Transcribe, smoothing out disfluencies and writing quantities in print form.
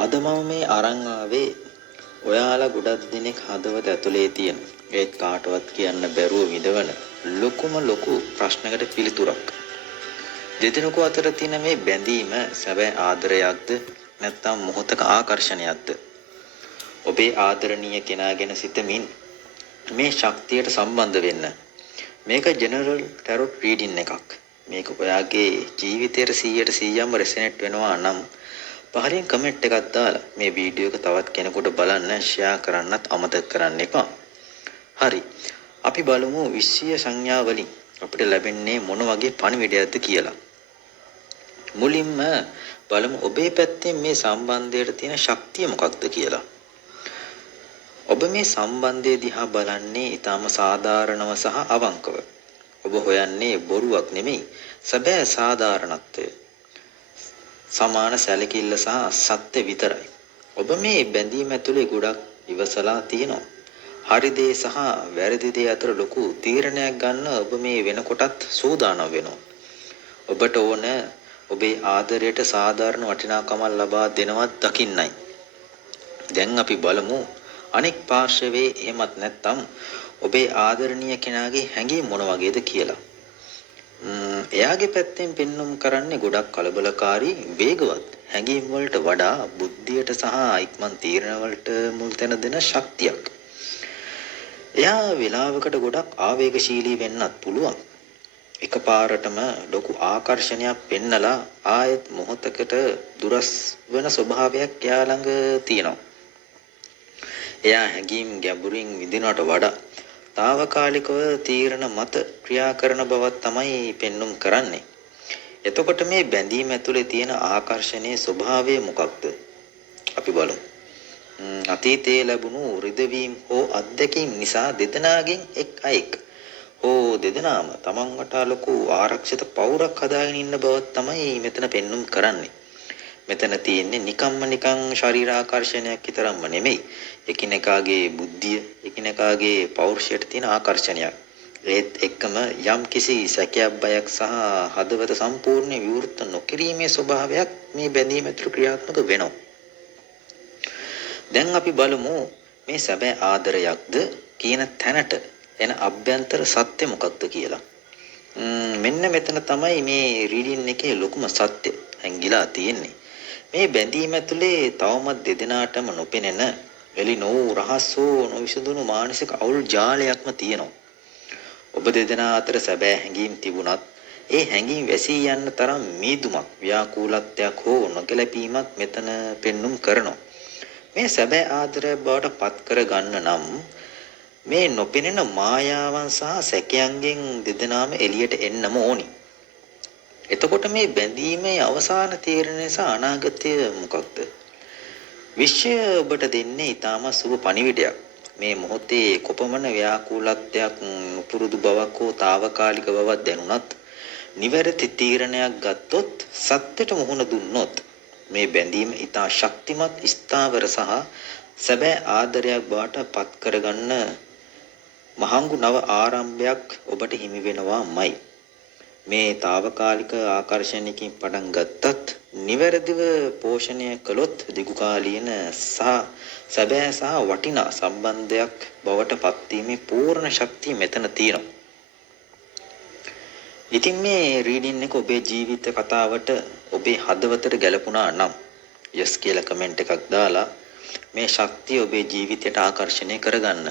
අද මම මේ අරන් ආවේ ඔයාලා ගොඩක් දිනෙක හදවත ඇතුලේ තියෙන ඒත් කාටවත් කියන්න බැරුව විඳවන ලොකු ප්‍රශ්නකට පිළිතුරක්. දෙදෙනෙකු අතර තියෙන මේ බැඳීම සැබෑ ආදරයක්ද නැත්නම් මොහතක ආකර්ෂණයක්ද? ඔබේ ආදරණීය කෙනා ගැන සිතමින් මේ ශක්තියට සම්බන්ධ වෙන්න. මේක ජෙනරල් ටැරොට් රීඩින් එකක්. මේක ඔයාගේ ජීවිතයට 100%ම රෙසනේට් වෙනවා නම් පහලින් කමෙන්ට් එකක් දාලා මේ වීඩියෝ එක තවත් කෙනෙකුට බලන්න ෂෙයා කරන්නත් අමතක කරන්න එපා. හරි. අපි බලමු 20 සංඥා වලින් අපිට ලැබෙන්නේ මොන වගේ පණිවිඩයක්ද කියලා. මුලින්ම බලමු ඔබේ පැත්තෙන් මේ සම්බන්ධයට තියෙන ශක්තිය මොකක්ද කියලා. ඔබ මේ සම්බන්ධය දිහා බලන්නේ ඊටම සාධාරණව සහ අවංකව. ඔබ හොයන්නේ බොරුවක් නෙමෙයි, සැබෑ සාධාරණත්වය. සමාන සැලකිල්ල සහ සත්‍ය විතරයි. ඔබ මේ බැඳීම ඇතුලේ ගොඩක් ඉවසලා තියෙනවා. හරි දේ සහ වැරදි දේ අතර ලොකු තීරණයක් ගන්න ඔබ මේ වෙනකොටත් සූදානම් වෙනවා. ඔබට ඕන ඔබේ ආදරයට සාධාරණ වටිනාකමක් ලබා දෙනවත් දකින්නයි. දැන් අපි බලමු අනෙක් පාර්ශවයේ එහෙමත් නැත්නම් ඔබේ ආදරණීය කෙනාගේ හැඟීම් මොන වගේද කියලා. එයාගේ පැත්තෙන් පෙන්눔 කරන්නේ ගොඩක් කලබලකාරී වේගවත් හැඟීම් වලට වඩා බුද්ධියට සහ ඉක්මන් තීරණ වලට මුල් තැන දෙන ශක්තියක්. එයා වෙලාවකට ගොඩක් ආවේගශීලී වෙන්නත් පුළුවන්. එකපාරටම ලොකු ආකර්ෂණයක් පෙන්නලා ආයෙත් මොහොතකට දුරස් වෙන ස්වභාවයක් එයා ළඟ තියෙනවා. එයා හැඟීම් ගැඹුරින් විඳිනවට වඩා తాවකාලිකව තීරණ මත ක්‍රියා කරන බවක් තමයි පෙන්눔 කරන්නේ. එතකොට මේ බැඳීම ඇතුලේ තියෙන ආකර්ෂණයේ ස්වභාවය මොකක්ද? අපි බලමු. අතීතයේ ලැබුණු රිදවීම් හෝ අත්දැකීම් නිසා දෙදෙනාගෙන් එක් අයෙක් හෝ දෙදෙනාම තමන් වටා ලොකු ආරක්ෂිත පවුරක් හදාගෙන ඉන්න බවක් තමයි මෙතන පෙන්눔 කරන්නේ. මෙතන තියෙන්නේ නිකන් ශරීර ආකර්ෂණයක් විතරක්ම නෙමෙයි. එකිනෙකාගේ බුද්ධිය, එකිනෙකාගේ පෞරුෂයට තියෙන ආකර්ෂණයක්. ඒත් එක්කම යම් කිසි සැකයක් බයක් සහ හදවත සම්පූර්ණ විවෘත නොකිරීමේ ස්වභාවයක් මේ බැඳීම ඇතුළු ක්‍රියාත්මක වෙනවා. දැන් අපි බලමු මේ සැබෑ ආදරයක්ද කියන තැනට එන අභ්‍යන්තර සත්‍ය මොකක්ද කියලා. මෙන්න මෙතන තමයි මේ රීඩින් එකේ ලොකුම සත්‍ය ඇංගිලා තියෙන්නේ. මේ බැඳීම ඇතුලේ තවමත් දෙදෙනාටම නොපෙනෙන එලි නොවූ රහස් හෝ නොවිසඳුණු මානසික අවුල් ජාලයක්ම තියෙනවා. ඔබ දෙදෙනා අතර සැබෑ හැඟීම් තිබුණත් ඒ හැඟීම් වැසී යන්න තරම් මීදුමක් ව්‍යාකූලත්වයක් හෝ නොගැලපීමක් මෙතන පෙන්눔 කරනවා. මේ සැබෑ ආදරය බවට පත් කර ගන්න නම් මේ නොපෙනෙන මායාවන් සහ සැකයන්ගෙන් දෙදෙනාම එළියට එන්නම ඕනි. එතකොට මේ බැඳීමේ අවසාන තීරණය සහ අනාගතය මොකක්ද? විශ්වය ඔබට දෙන්නේ ඊටම සුබ පණිවිඩයක්. මේ මොහොතේ කොපමණ ව්‍යාකූලත්වයක් පුරුදු බවක් හෝ తాවකාලික බවක් දැනුණත් නිවැරදි තීරණයක් ගත්තොත් සත්‍යයට මුහුණ දුන්නොත් මේ බැඳීම ඊටා ශක්තිමත් ස්ථාවර සහ සැබෑ ආදරයක් බවට පත් කරගන්න මහඟු නව ආරම්භයක් ඔබට හිමි වෙනවාමයි. මේ తాවකාලික ආකර්ෂණයකින් පටන් ගත්තත් නිවැරදිව පෝෂණය කළොත් දීර්ඝකාලීන සහ සැබෑ සහ වටිනා සම්බන්ධයක් බවට පත්වීමේ පූර්ණ ශක්තිය මෙතන තියෙනවා. ඉතින් මේ රීඩින් එක ඔබේ ජීවිත කතාවට ඔබේ හදවතට ගැලපුණා නම් යස් කියලා කමෙන්ට් එකක් දාලා මේ ශක්තිය ඔබේ ජීවිතයට ආකර්ෂණය කරගන්න.